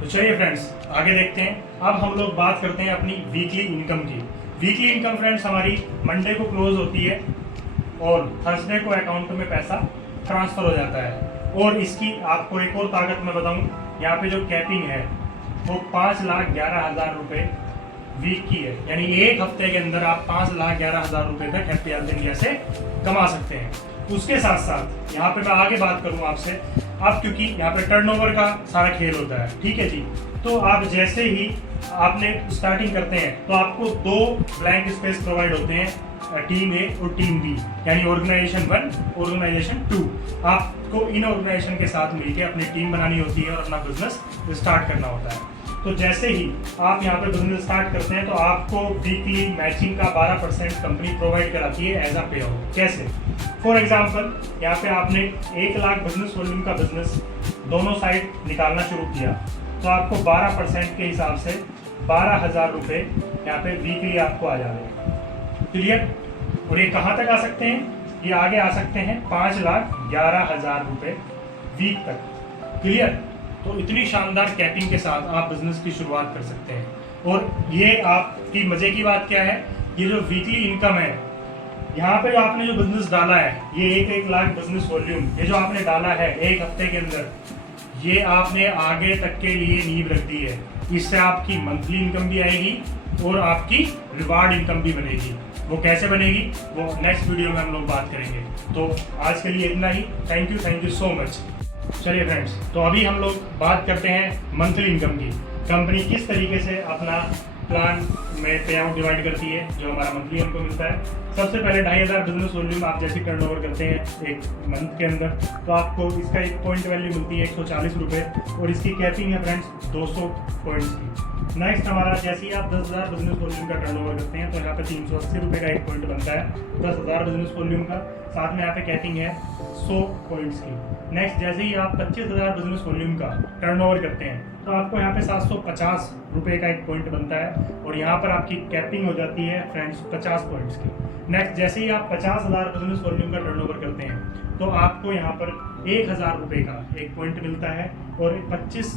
तो चलिए फ्रेंड्स आगे देखते हैं। अब हम लोग बात करते हैं अपनी वीकली इनकम की। वीकली इनकम फ्रेंड्स हमारी मंडे को क्लोज होती है और थर्सडे को अकाउंट में पैसा ट्रांसफर हो जाता है। और इसकी आपको एक और ताकत मैं बताऊं, यहाँ पे जो कैपिंग है वो 5,11,000 रुपये वीक की है, यानी एक हफ्ते के अंदर आप 5,11,000 रुपये तक हैप्पी अर्थ इंडिया से कमा सकते हैं। उसके साथ साथ यहाँ पे मैं आगे बात करूँ आपसे, अब क्योंकि यहाँ पे टर्नओवर का सारा खेल होता है, ठीक है जी। तो आप जैसे ही आपने स्टार्टिंग करते हैं तो आपको 2 ब्लैंक स्पेस प्रोवाइड होते हैं, टीम ए और टीम बी, यानी ऑर्गेनाइजेशन 1 ऑर्गेनाइजेशन 2। आपको इन ऑर्गेनाइजेशन के साथ मिलकर अपनी टीम बनानी होती है और अपना बिजनेस स्टार्ट करना होता है। तो जैसे ही आप यहाँ पे बिजनेस स्टार्ट करते हैं तो आपको वीकली मैचिंग का 12% कंपनी प्रोवाइड कराती है एज अ पे आउट। कैसे? फॉर एग्जांपल यहाँ पे आपने 1 लाख बिजनेस वॉल्यूम का बिजनेस दोनों साइड निकालना शुरू किया तो आपको 12% के हिसाब से 12,000 रुपये यहाँ पे वीकली आपको आ जाएंगे। क्लियर? और ये कहाँ तक आ सकते हैं? ये आगे आ सकते हैं 5,11,000 रुपये वीक तक। क्लियर? तो इतनी शानदार कैपिंग के साथ आप बिजनेस की शुरुआत कर सकते हैं। और ये आपकी मजे की बात क्या है, ये जो वीकली इनकम है, यहाँ पे आपने जो बिजनेस डाला है, ये 1 लाख बिजनेस वॉल्यूम, ये जो आपने डाला है एक हफ्ते के अंदर, ये आपने आगे तक के लिए नींव रख दी है। इससे आपकी मंथली इनकम भी आएगी और आपकी रिवार्ड इनकम भी बनेगी। वो कैसे बनेगी वो नेक्स्ट वीडियो में हम लोग बात करेंगे। तो आज के लिए इतना ही। Thank you so much. चलिए फ्रेंड्स, तो अभी हम लोग बात करते हैं मंथली इनकम की। कंपनी किस तरीके से अपना प्लान में पे आउट डिवाइड करती है जो हमारा मंथली हमको मिलता है। सबसे पहले 2,500 बिजनेस वॉल्यूम आप जैसे टर्नओवर करते हैं एक मंथ के अंदर तो आपको इसका एक पॉइंट वैल्यू मिलती है 140 रुपये और इसकी कैपिंग है फ्रेंड्स 200 पॉइंट्स की। नेक्स्ट हमारा जैसे ही आप 10,000 बिजनेस वॉल्यूम का टर्नओवर करते हैं तो यहाँ पे 380 रुपये का एक पॉइंट बनता है 10,000 बिजनेस वॉल्यूम का। साथ में यहाँ पे कैपिंग है 100 पॉइंट्स की। नेक्स्ट जैसे ही आप 25,000 बिजनेस वॉल्यूम का टर्नओवर करते हैं तो आपको यहाँ पे 750 रुपये का एक पॉइंट बनता है और यहाँ पर आपकी कैपिंग हो जाती है फ्रेंड्स 50 पॉइंट्स की। नेक्स्ट जैसे ही आप 50,000 बिजनेस वॉल्यूम का टर्नओवर करते हैं तो आपको यहाँ पर 1,000 रुपये का एक पॉइंट मिलता है और 25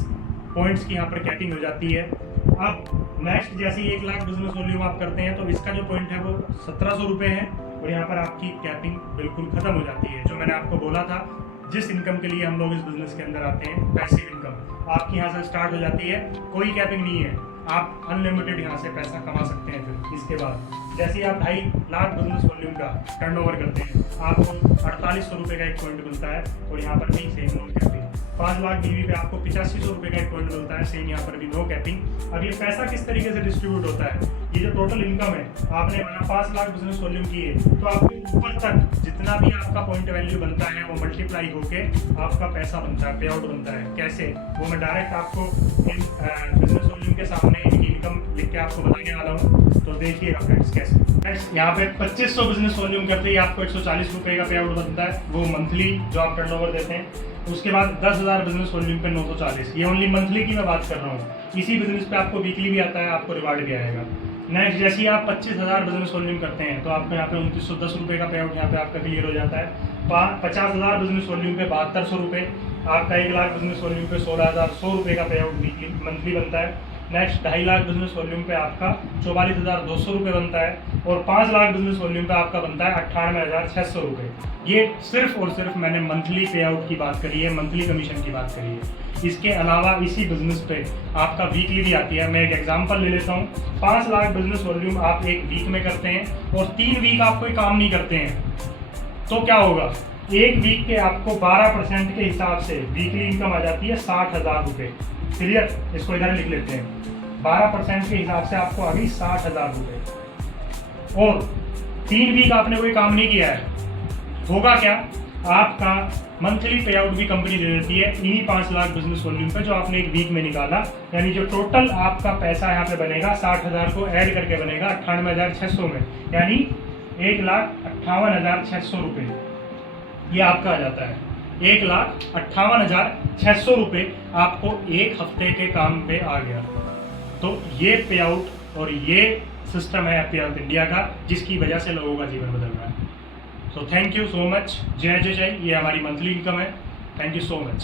पॉइंट्स की यहाँ पर कैपिंग हो जाती है। अब नेक्स्ट जैसे ही 1 लाख बिजनेस वॉल्यूम आप करते हैं तो इसका जो पॉइंट है वो 1,700 रुपये है और यहाँ पर आपकी कैपिंग बिल्कुल खत्म हो जाती है। जो मैंने आपको बोला था, जिस इनकम के लिए हम लोग इस बिजनेस के अंदर आते हैं, पैसिव इनकम आपकी यहाँ से स्टार्ट हो जाती है। कोई कैपिंग नहीं है, आप अनलिमिटेड यहाँ से पैसा कमा सकते हैं। फिर इसके बाद जैसे ही आप 2.5 लाख बिजनेस वॉल्यूम का टर्नओवर करते हैं आपको 4,800 रुपये का एक पॉइंट मिलता है और यहाँ पर भी सेम नो कैपिंग। 5 लाख बीवी पे आपको 8500 रुपये का एक पॉइंट मिलता है, सेम यहाँ पर भी नो कैपिंग। अब ये पैसा किस तरीके से डिस्ट्रीब्यूट होता है, ये जो टोटल इनकम है आपने 5 लाख बिजनेस वॉल्यूम की है तो आपको ऊपर तक जितना भी आपका पॉइंट वैल्यू बनता है वो मल्टीप्लाई होके आपका पैसा बनता है, पे आउट बनता है। कैसे? वो मैं डायरेक्ट आपको इन बिजनेस वॉल्यूम के सामने इनकी इनकम लिख के आपको बताने वाला हूँ। तो देखिएगा फ्रेंड्स कैसे। फ्रेंड्स यहाँ पे 2500 बिजनेस वॉल्यूम करते ही आपको 140 रुपये का पे आउट बनता है, वो मंथली जो आप टर्नओवर देते हैं। उसके बाद 10,000 बिजनेस वॉल्यूम पे 940, ये ओनली मंथली की मैं बात कर रहा हूँ। इसी बिजनेस पे आपको वीकली भी आता है, आपको रिवार्ड भी आएगा। नेक्स्ट जैसे ही आप 25,000 बिजनेस वॉल्यूम करते हैं तो आपको यहाँ पे 2910 रुपये का पे आउट यहाँ पे आपका क्लियर हो जाता है। 50,000 बिजनेस वॉल्यूम पे 7200 रुपये, आपका 1 लाख बिजनेस वॉल्यूम पे 16,100 रुपये का पे आउट वीकली मंथली बनता है। नेक्स्ट 2.5 लाख बिजनेस वॉल्यूम पे आपका 44,200 रुपये बनता है और 5 लाख बिजनेस वॉल्यूम पे आपका बनता है 98,600 रुपये। ये सिर्फ और सिर्फ मैंने मंथली पे आउट की बात करी है, मंथली कमीशन की बात करी है। इसके अलावा इसी बिजनेस पे आपका वीकली भी आती है। मैं एक एग्जांपल ले लेता हूँ। 5 लाख बिजनेस वॉल्यूम आप एक वीक में करते हैं और 3 वीक आप कोई काम नहीं करते हैं तो क्या होगा, एक वीक के आपको 12% के हिसाब से वीकली इनकम आ जाती है 60,000 रुपये। क्लियर? इसको इधर लिख लेते हैं। 12% के हिसाब से आपको आ गई 60,000 रुपये और 3 वीक आपने कोई काम नहीं किया है, होगा क्या, आपका मंथली पे आउट भी कंपनी दे देती है इन्हीं 5 लाख बिजनेस वॉल्यूम पे जो आपने एक वीक में निकाला। यानी जो टोटल आपका पैसा यहाँ पे बनेगा 60,000 को ऐड करके बनेगा 98,600 में, यानी 1,58,600 रुपये ये आपका आ जाता है। 1,58,600 रुपये आपको एक हफ्ते के काम पे आ गया। तो ये पे आउट और ये सिस्टम है हैप्पी अर्थ इंडिया का, जिसकी वजह से लोगों का जीवन बदल रहा है। So thank you so much. जय जय जय। ये हमारी मंथली इनकम है। Thank you so much.